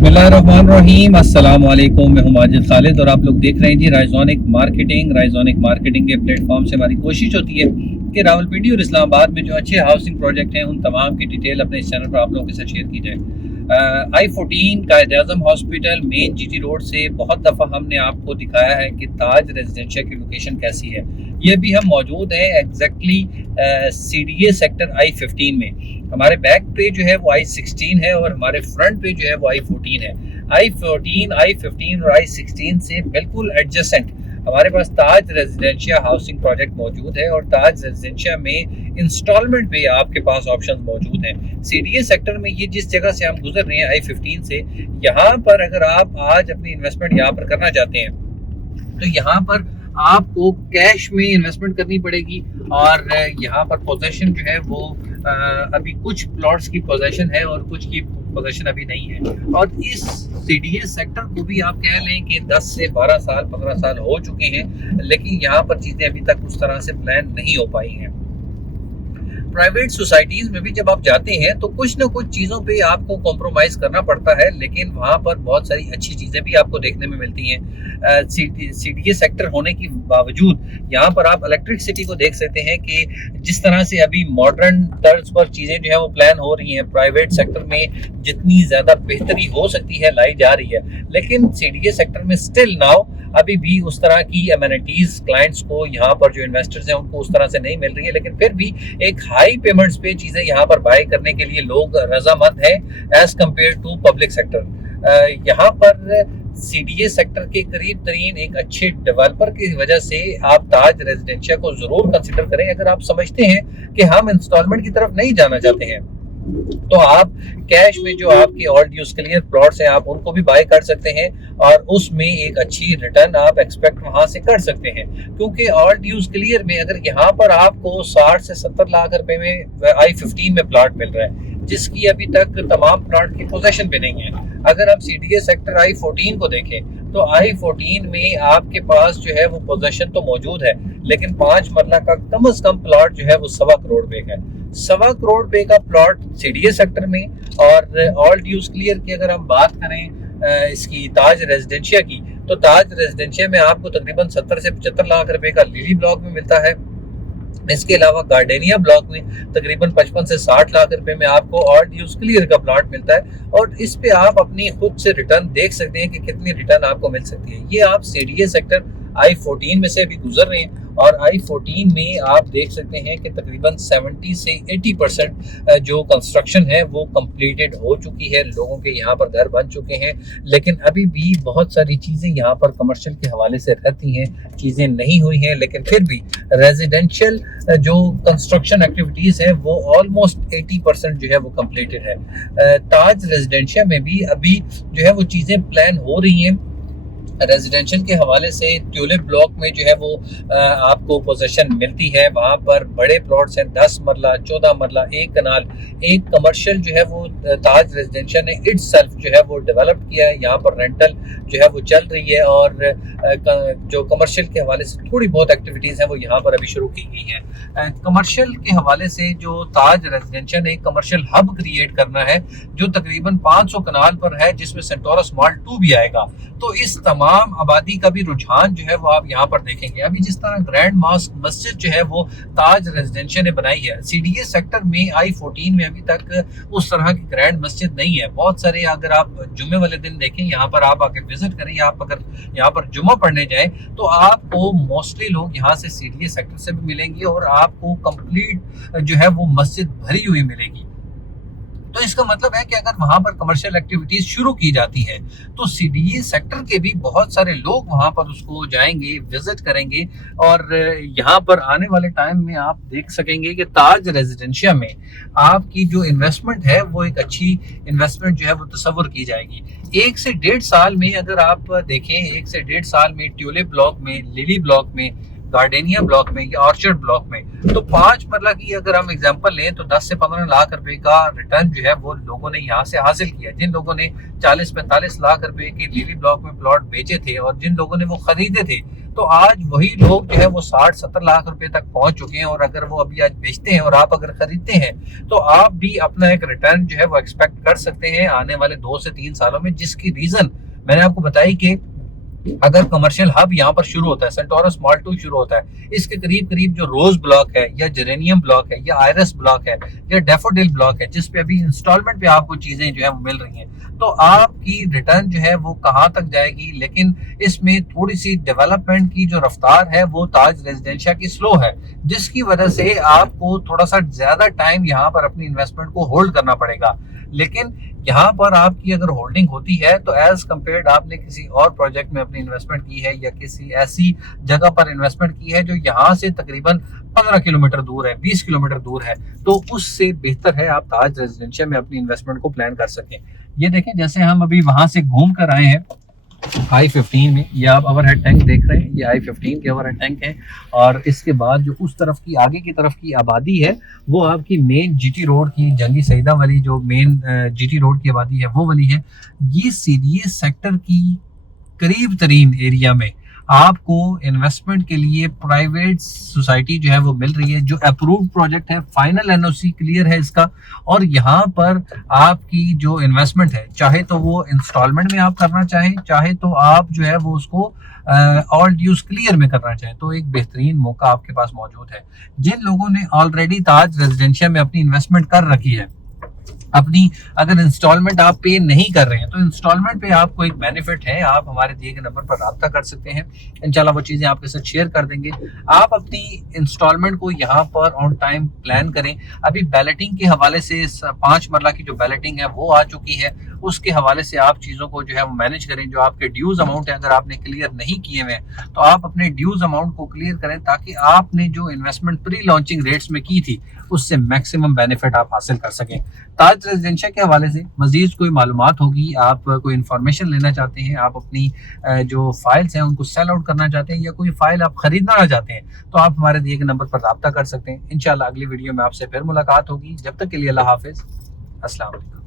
बिस्मिल्लाहिर्रहमानिर्रहीम, अस्सलाम वालेकुम। मैं हूं माजिद खालिद और आप लोग देख रहे हैं जी राइजोनिक मार्केटिंग। राइजोनिक मार्केटिंग के प्लेटफॉर्म से हमारी कोशिश होती है कि रावलपिंडी और इस्लामाबाद में जो अच्छे हाउसिंग प्रोजेक्ट हैं उन तमाम की डिटेल अपने इस चैनल पर आप लोगों के साथ शेयर की जाए। I14 Quaid-e-Azam hospital main GT road से बहुत दफ़ा हमने आपको दिखाया है कि ताज रेजिडेंशियल की लोकेशन कैसी है। ये भी हम मौजूद हैं एग्जैक्टली CDA सेक्टर I15 में। हमारे बैक पे जो है वो I16 है और हमारे फ्रंट पे जो है वो I14 है। I14, I15 और I16 से बिल्कुल एडजेसेंट हमारे पास ताज रेजिडेंशिया हाउसिंग प्रोजेक्ट मौजूद है और ताज रेजिडेंशिया में इंस्टॉलमेंट पे आपके पास ऑप्शन मौजूद हैं। CDA सेक्टर में ये जिस जगह से हम गुजर रहे हैं I15 से, यहाँ पर अगर आप आज अपनी इन्वेस्टमेंट यहाँ पर करना चाहते हैं तो यहाँ पर आपको कैश में इन्वेस्टमेंट करनी पड़ेगी और यहाँ पर पोजीशन जो है वो अभी कुछ प्लॉट्स की पोजीशन है और कुछ की पोजीशन अभी नहीं है। और इस CDA सेक्टर को भी आप कह लें कि 10 से 12 साल 15 साल हो चुके हैं, लेकिन यहाँ पर चीज़ें अभी तक उस तरह से प्लान नहीं हो पाई हैं। प्राइवेट सोसाइटीज़ में भी जब आप जाते हैं तो कुछ ना कुछ चीज़ों पे आपको कॉम्प्रोमाइज़ करना पड़ता है, लेकिन वहाँ पर बहुत सारी अच्छी चीज़ें भी आपको देखने में मिलती हैं। CDA सेक्टर होने के बावजूद यहाँ पर आप इलेक्ट्रिसिटी को देख सकते हैं कि जिस तरह से अभी मॉडर्न तर्ज पर चीज़ें जो है वो प्लान हो रही हैं, प्राइवेट सेक्टर में जितनी ज़्यादा बेहतरी हो सकती है लाई जा रही है, लेकिन CDA सेक्टर में स्टिल नाउ अभी भी उस तरह की एमेनिटीज क्लाइंट्स को यहाँ पर जो इन्वेस्टर्स हैं उनको उस तरह से नहीं मिल रही है। लेकिन फिर भी एक हाई पेमेंट्स पे चीज़ें यहाँ पर बाय करने के लिए लोग रजामंद हैं as compare to public sector. यहाँ पर CDA सेक्टर के करीब तरीन एक अच्छे डेवलपर की वजह से आप ताज रेजिडेंशिया को जरूर कंसिडर करें। अगर आप समझते हैं कि हम इंस्टॉलमेंट की तरफ नहीं जाना चाहते हैं तो आप कैश में जो आपके ऑल ड्यूज क्लियर प्लॉट्स हैं आप उनको भी बाय कर सकते हैं और उसमें एक अच्छी रिटर्न आप एक्सपेक्ट वहां से कर सकते हैं। क्योंकि ऑल ड्यूज क्लियर में अगर यहाँ पर आपको 60 से 70 लाख रुपए में I15 में प्लॉट मिल रहा है, जिसकी अभी तक तमाम प्लॉट की पोजीशन भी नहीं है। अगर आप CDA सेक्टर I14 को देखें तो I14 में आपके पास जो है वो पोजीशन तो मौजूद है, लेकिन 5 मरला का कम से कम प्लॉट जो है वो 1.25 करोड़ रुपए का है। 1.25 करोड़ रुपए का प्लॉट CDA सेक्टर में। और ऑल ड्यूज क्लियर की अगर हम बात करें इसकी ताज रेजिडेंशिया की, तो ताज रेजिडेंशिया में आपको तकरीबन 70 से 75 लाख रुपए का लिली ब्लॉक में मिलता है। इसके अलावा गार्डेनिया ब्लॉक में तकरीबन 55 से 60 लाख रुपए में आपको ऑल ड्यूज क्लियर का प्लॉट मिलता है और इस पे आप अपनी खुद से रिटर्न देख सकते हैं कि कितनी रिटर्न आपको मिल सकती है। ये आप CDA सेक्टर I14 में से अभी गुजर रहे हैं और I14 में आप देख सकते हैं कि तकरीबन 70 से 80% जो कंस्ट्रक्शन है वो कंप्लीटेड हो चुकी है। लोगों के यहाँ पर घर बन चुके हैं, लेकिन अभी भी बहुत सारी चीज़ें यहाँ पर कमर्शियल के हवाले से रहती हैं, चीज़ें नहीं हुई हैं। लेकिन फिर भी रेजिडेंशियल जो कंस्ट्रक्शन एक्टिविटीज़ है वो ऑलमोस्ट 80% जो है वो कंप्लीटेड है। ताज रेजिडेंशिया में भी अभी जो है वो चीज़ें प्लान हो रही हैं। रेजिडेंशियल के हवाले से ट्यूलिप ब्लॉक में जो है वो आपको पोजीशन मिलती है। वहाँ पर बड़े प्लॉट्स हैं, 10 मरला 14 मरला, 1 कनाल। एक कमर्शियल जो है वो ताज रेजिडेंशियल ने इटसेल्फ जो है वो डेवलप किया है। यहाँ पर रेंटल जो है वो चल रही है और जो कमर्शियल के हवाले से थोड़ी बहुत एक्टिविटीज़ हैं वो यहाँ पर अभी शुरू की गई हैं। कमर्शियल के हवाले से जो ताज रेजिडेंशियल ने एक कमर्शियल हब क्रिएट करना है जो तकरीबन 500 कनाल पर है, जिसमें सेंटोरस मॉल 2 भी आएगा। तो इस तमाम आबादी का भी रुझान जो है वो आप यहाँ पर देखेंगे। अभी जिस तरह ग्रैंड मॉस्क मस्जिद जो है वो ताज रेजिडेंशियल ने बनाई है, CDA सेक्टर में I14 में अभी तक उस तरह की ग्रैंड मस्जिद नहीं है। बहुत सारे अगर आप जुम्मे वाले दिन देखें, यहाँ पर आप आके विजिट करें या आप अगर यहाँ पर जुम्मा पढ़ने जाएं तो आपको मोस्टली लोग यहाँ से CDA सेक्टर से भी मिलेंगे और आपको कंप्लीट जो है वो मस्जिद भरी हुई मिलेगी। तो इसका मतलब है कि अगर वहां पर कमर्शियल एक्टिविटीज शुरू की जाती है तो CDA सेक्टर के भी बहुत सारे लोग वहां पर उसको जाएंगे, विजिट करेंगे और यहाँ पर आने वाले टाइम में आप देख सकेंगे कि ताज रेजिडेंशिया में आपकी जो इन्वेस्टमेंट है वो एक अच्छी इन्वेस्टमेंट जो है वो तस्वर की जाएगी। 1 से 1.5 साल में अगर आप देखें, 1 से 1.5 साल में ट्यूलिप ब्लॉक में, लिली ब्लॉक में, गार्डेनिया ब्लॉक में या ऑर्चर्ड ब्लॉक में, तो 5 मरला की अगर हम एग्जांपल लें तो 10 से 15 लाख रुपए का रिटर्न जो है वो लोगों ने यहाँ से हासिल किया। जिन लोगों ने 40-45 लाख रुपए के लिली ब्लॉक में प्लॉट बेचे थे और जिन लोगों ने वो खरीदे थे तो आज वही लोग जो है वो 60-70 लाख रुपए तक पहुंच चुके हैं, और अगर वो अभी आज बेचते हैं और आप अगर खरीदते हैं तो आप भी अपना एक रिटर्न जो है वो एक्सपेक्ट कर सकते हैं आने वाले 2 से 3 सालों में, जिसकी रीजन मैंने आपको बताई कि अगर कमर्शियल हब यहाँ पर शुरू होता है, सेंटोरस मॉल 2 शुरू होता है, इसके करीब करीब जो रोज ब्लॉक है या जेरेनियम ब्लॉक है या आयरस ब्लॉक है या डेफोडिल ब्लॉक है, जिसपे अभी इंस्टॉलमेंट पे आपको चीजें जो है वो मिल रही हैं, तो आपकी रिटर्न जो है वो कहाँ तक जाएगी। लेकिन इसमें थोड़ी सी डेवलपमेंट की जो रफ्तार है वो ताज रेजिडेंशिया की स्लो है, जिसकी वजह से आपको थोड़ा सा ज्यादा टाइम यहाँ पर अपनी इन्वेस्टमेंट को होल्ड करना पड़ेगा। लेकिन यहाँ पर आपकी अगर होल्डिंग होती है तो एज कम्पेयर्ड आपने किसी और प्रोजेक्ट में अपनी इन्वेस्टमेंट की है या किसी ऐसी जगह पर इन्वेस्टमेंट की है जो यहाँ से तकरीबन 15 किलोमीटर दूर है, 20 किलोमीटर दूर है, तो उससे बेहतर है आप ताज रेजिडेंशिया में अपनी इन्वेस्टमेंट को प्लान कर सकें। ये देखें, जैसे हम अभी वहां से घूम कर आए हैं I-15 में, ये आप ओवरहेड टैंक देख रहे हैं, ये I-15 के ओवरहेड टैंक है, और इसके बाद जो उस तरफ की आगे की तरफ की आबादी है वो आपकी मेन जीटी रोड की, जंगी सईदा वाली जो मेन जीटी रोड की आबादी है वो वाली है। ये सीडीए सेक्टर की करीब तरीन एरिया में आपको इन्वेस्टमेंट के लिए प्राइवेट सोसाइटी जो है वो मिल रही है, जो अप्रूव्ड प्रोजेक्ट है, फाइनल एनओसी क्लियर है इसका, और यहाँ पर आपकी जो इन्वेस्टमेंट है, चाहे तो वो इंस्टॉलमेंट में आप करना चाहें, चाहे तो आप जो है वो उसको ऑल ड्यूज क्लियर में करना चाहें, तो एक बेहतरीन मौका आपके पास मौजूद है। जिन लोगों ने ऑलरेडी ताज रेजिडेंशिया में अपनी इन्वेस्टमेंट कर रखी है, अपनी अगर इंस्टॉलमेंट आप पे नहीं कर रहे हैं तो इंस्टॉलमेंट पे आपको एक बेनिफिट है, आप हमारे दिए गए नंबर पर राब्ता कर सकते हैं, इंशाल्लाह वो चीज़ें आपके साथ शेयर कर देंगे। आप अपनी इंस्टॉलमेंट को यहाँ पर ऑन टाइम प्लान करें। अभी बैलेटिंग के हवाले से 5 मरला की जो बैलेटिंग है वो आ चुकी है, उसके हवाले से आप चीज़ों को जो है वो मैनेज करें। जो आपके ड्यूज अमाउंट है अगर आपने क्लियर नहीं किए हुए तो आप अपने ड्यूज अमाउंट को क्लियर करें, ताकि आपने जो इन्वेस्टमेंट प्री लॉन्चिंग रेट्स में की थी उससे मैक्सिमम बेनिफिट आप हासिल कर सकें। ताज रेजिडेंशिया के हवाले से मजीद कोई मालूमात होगी, आप कोई इन्फॉर्मेशन लेना चाहते हैं, आप अपनी जो फाइल्स हैं उनको सेल आउट करना चाहते हैं, या कोई फाइल आप खरीदना चाहते हैं, तो आप हमारे दिए गए नंबर पर राब्ता कर सकते हैं। इंशाल्लाह अगली वीडियो में आपसे फिर मुलाकात होगी। जब तक के लिए अल्लाह हाफिज, अस्सलाम वालेकुम।